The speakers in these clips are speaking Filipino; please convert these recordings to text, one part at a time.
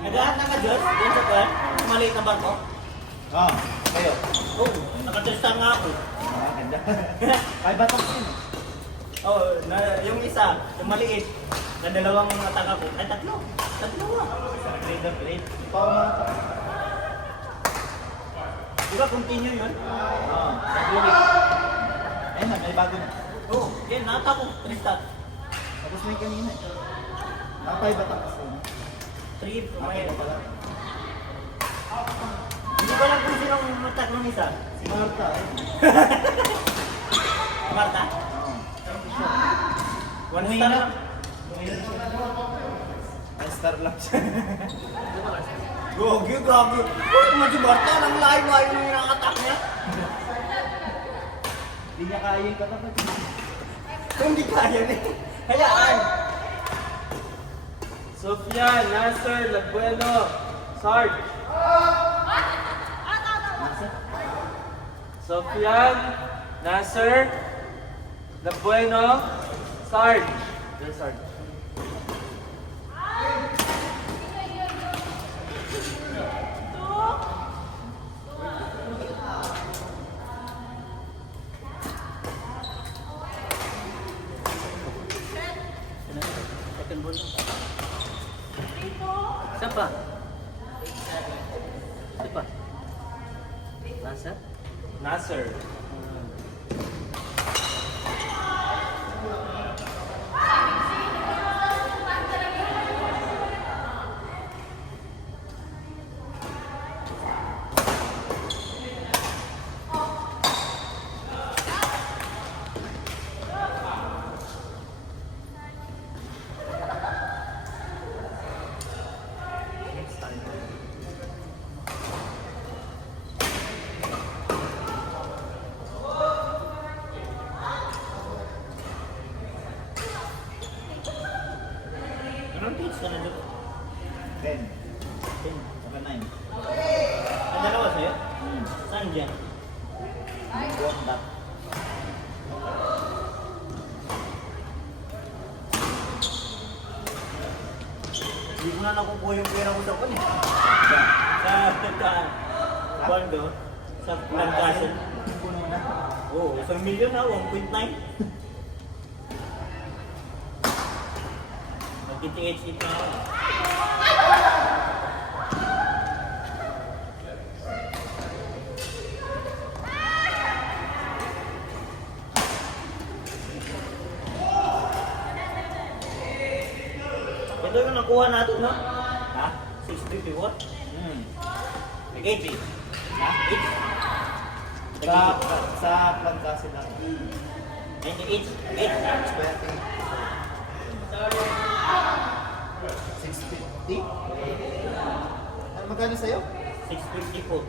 Nagahan na ka dyan? Diyan sa kwan? Maliit na barko? Ah, kayo. Oo, nakatristan nga ako. Ah, ganda. Ay, batok yun. Oo, yung isa, yung maliit, na dalawang ataka ko. Ay, tatlo. Tatlo nga. Grade of grade. Ikaw mga Di ba continue yun? Ah, nag-week. Ayun na, may bago na. Oo, yan, nata ko. Tristan. Tapos may kanina. Napay batok. 3, May may... pala. Hindi ko lang kung sinong matak ng isa. Si Marta, eh. Marta? Oo. One Umuwi star na. lang. One star lang siya. Gogi, grabe. Uy, mga si Marta, nang layo-layo nung inakatak niya. Hindi niya kaya yung katapat. Kung hindi kaya niya. Hayaan. Sofyan, Nasser, Labueno, Sarge. Sofyan, Nasser, Labueno, Sarge. Yes, Sarge. Second ball lang. Isa pa. Isa pa. Nasa? Nasser. Anong pitch ka na doon? 10. 10. Saka 9. Ang dalawa sa'yo? Saan dyan? Buwang dot. Hindi ko na nakukuha yung pera ko sa kwan eh. Sa Bando, sa Plantasan. Puno na. Oo, 1,000,000 na, 1.9. Nag-THC na ako. Ito yung nakuha natin, no? Ha? 650 watt? Hmm. Nag-80. Ha? 8? Sa plan kasi lang. 98. 8. 20. 650? Ano magkano sa'yo? 650 po.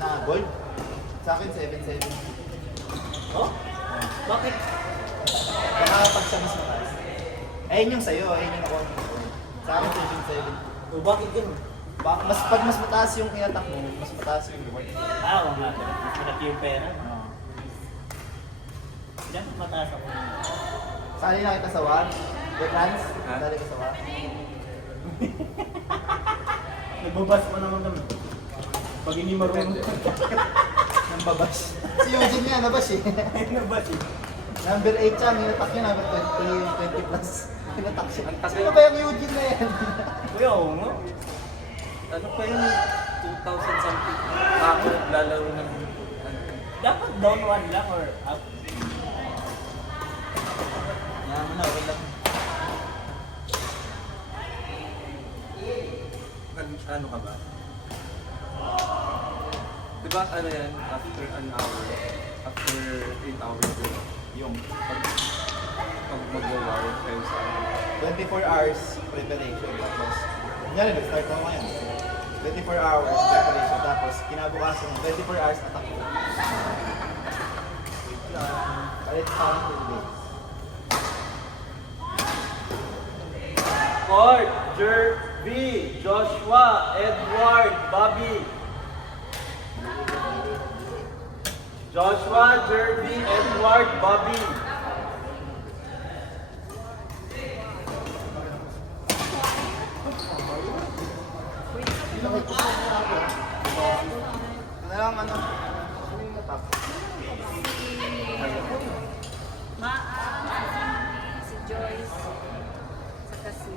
Na gold? Sa akin 770. Oh? Bakit? Baka pag sa mas mataas. Ayun yung sa'yo, ayun yung ako. Sa akin 770. O bakit yun? Pag mas mataas yung inatak mo, mas mataas yung reward. Ah, oo nga. Mas malaki yung pera. Oo. Dapat mataas ako. Sali na kita sa WAR. Veterans, Ha? sali ka sa WAR. Nagbabas pa naman kami. Pag hindi marunong. Nang babash. Si Eugene nga, nabash eh. Nabas eh. Number 8 siya, minatak niya, number 20 plus. Minatak siya. Ang tagal. Sino ba yung Eugene na yan? Kuya, oo nga. Ano pa yun? 2,000 something. Ako naglalaro ng... Dapat down one lang or up. Yan mo na, okay lang. Ano ka ba? Diba ano yan? After an hour. After 8 hours yun. Yung Pag mag-war kayo sa... 24 hours preparation. Tapos, yan, nag-start mo ngayon. 24 hours preparation. Tapos, kinabukasan ng 24 hours attack mo. Wait lang. Palit pa ng 2 days. Ford, Jerby, Joshua, Edward, Bobby. Joshua, Jerby, Edward, Bobby. Ano lang, ano? Ano yung natap? Si Joyce, saka si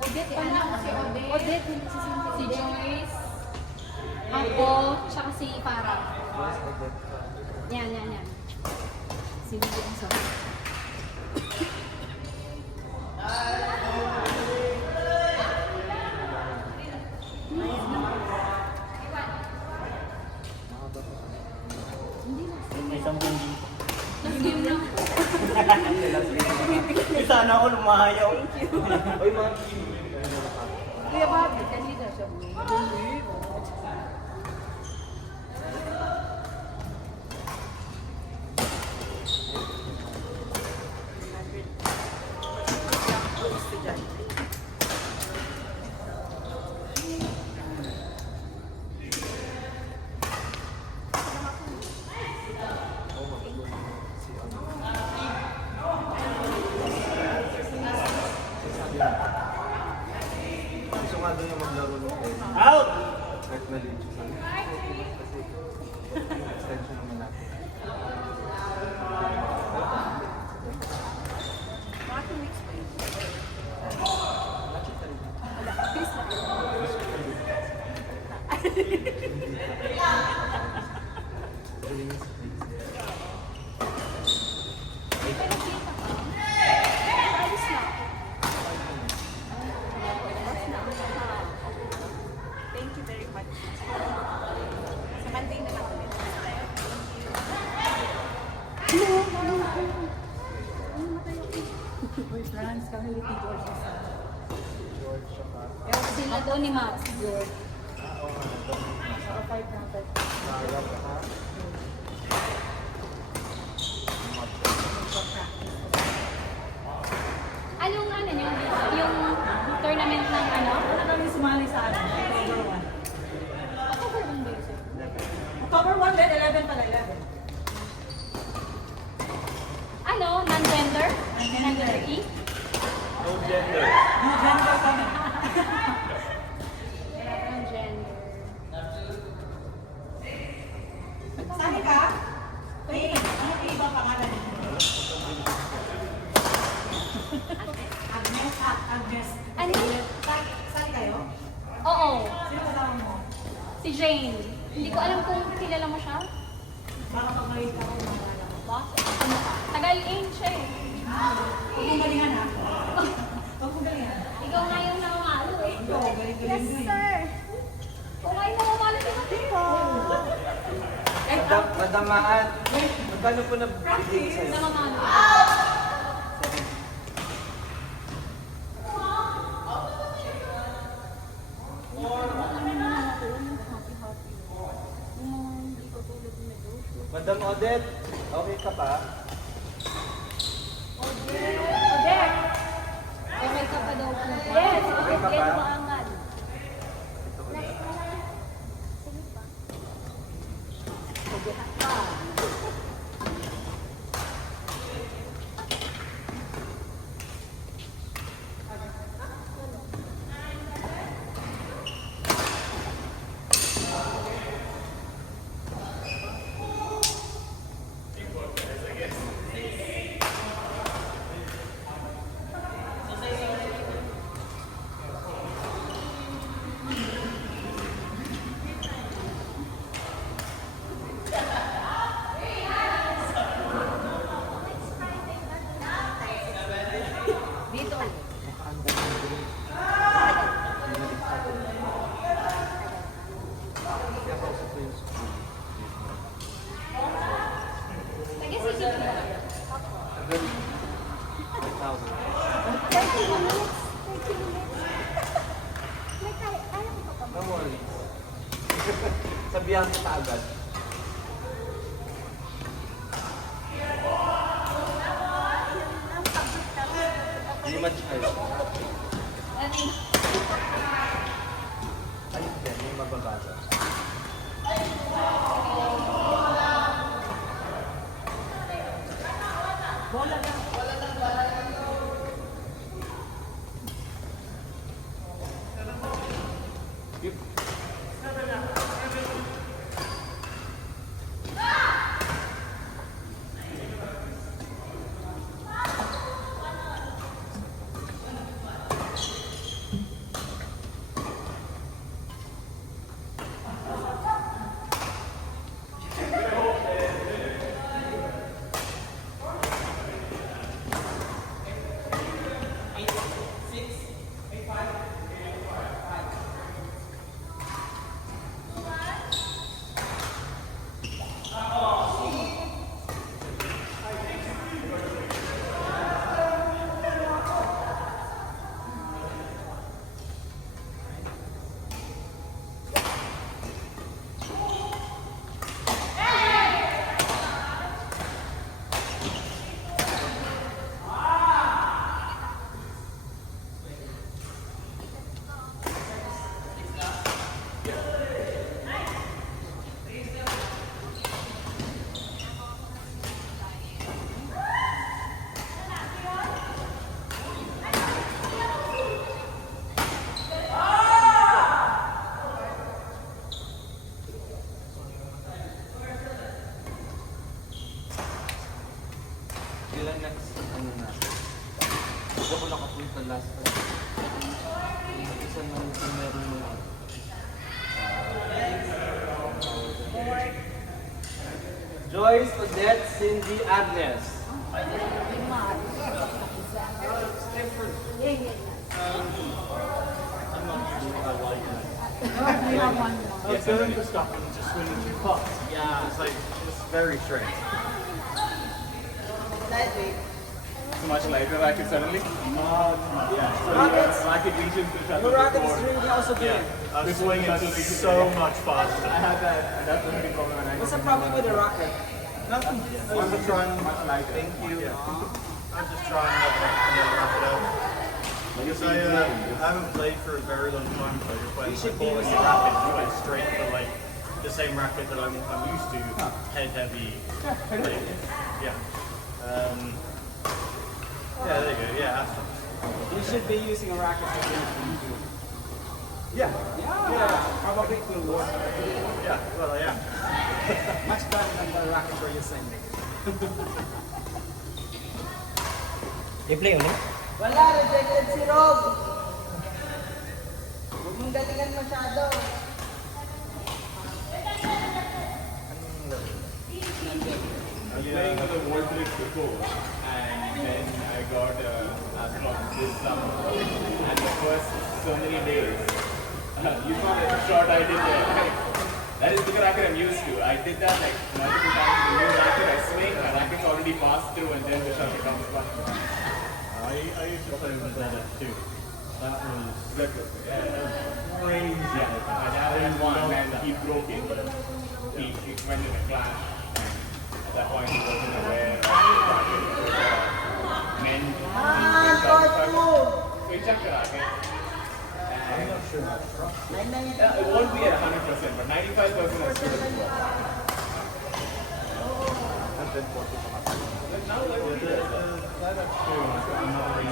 Odette, anak ko si Odette. Odette, hindi si Cindy. Si Joyce. Ako, tsaka si Farah. Yan. Si Cindy ang sabi. May 10 din. Last game lang. Sana ako lumahayaw. Oy, mga Kuya Bobby, kanina siya mo. Gusto nga doon yung maglaro ng pwede. Out! Kahit maliit siya sa akin. Kasi, extension naman natin. Mga 2 weeks pa yun. Alis na ako. Thank you very much. Sa Monday na lang ulit. Uy, Franz, kami ulit ni George. George, saka, Sila doon ni Max. George. oo nga, nandun. Saka 5 na 5. Sarah, saka, Anong ano nyo? Yung tournament ng ano? Ano kami sumali sa ano? October 1. October 1 ba yun? October 1 din, 11 pala, 11. Ano? Non-gender? Non-gender E? no gender. No gender kami. Non-gender. Sali ka? Wait, ano yung ibang pangalan niyo? Agnes, Agnes. Ano? Sali kayo? Oo. Sino kasama mo? Si Jane. Hindi ko alam kung kilala mo siya. Baka pag nakita ko, maalala ko. Ba? Ano ka? Tagal-aim siya eh. Huwag mong galingan ha? Huwag mong galingan. Ikaw nga yung namamalo eh. Ikaw, galing-galing Yes, mo eh. sir. Kung kayo namamalo, di ba? Madamaan. Magkano po na bigay sa'yo? Namamalo. Madam Odette, okay ka pa? Odette! Okay ka pa daw po. Yes, Okay ka pa? yan mo agad. Dito. Kaya kausap ko yung school. Nag-isisip ka. Agad. 5,000. 30 minutes. 30 minutes. May kaya ko pa No worries. Sabihan kita agad. Hindi ma-charge. Ano Ayun din, yung mababasa. Bola lang. Ilan next, ano na? Hindi ako nakapunta last time. Isa na yung meron mo. Joyce, Odette, Cindy, Agnes. I was going to stop and just swing too fast. Yeah. It's like, it's very strange. So much lighter racket suddenly? Rockets. Racket reaches the shuttle The rocket is before. really also good. The swing is so much faster. I had that, and that's the only problem when I What's the problem with the rocket? Nothing. I'm just trying much lighter. Thank you. I'm just trying not to wrap it up. Because I haven't played for a very long time, so I just played should my be ball using racket. You went straight for like the same racket that I'm used to, head heavy. Like, yeah. Yeah, there you go. Yeah, that's fine. You should be using a racket for this. Yeah. Yeah, probably it will work. Yeah. Well, yeah. Much better than the racket you're using. You play ulit? Wala, rejected si Rob. Huwag mong galingan masyado. I was playing on the World League before, and then I got Astronaut this summer. And the first so many days, you saw the shot I did there, right? That is the racket I'm used to. I did that like multiple times. The new racket I swing, my racket's already passed through, and then the shot comes back. I used to play with that too. That was crazy. Yeah, and I had one, and he broke it. He went in a clash. At that point, he wasn't aware. Men. So he checked the racket. I'm not sure. It won't be at 100%, but 95% is good as well. And then 40%. Now, like, that up to another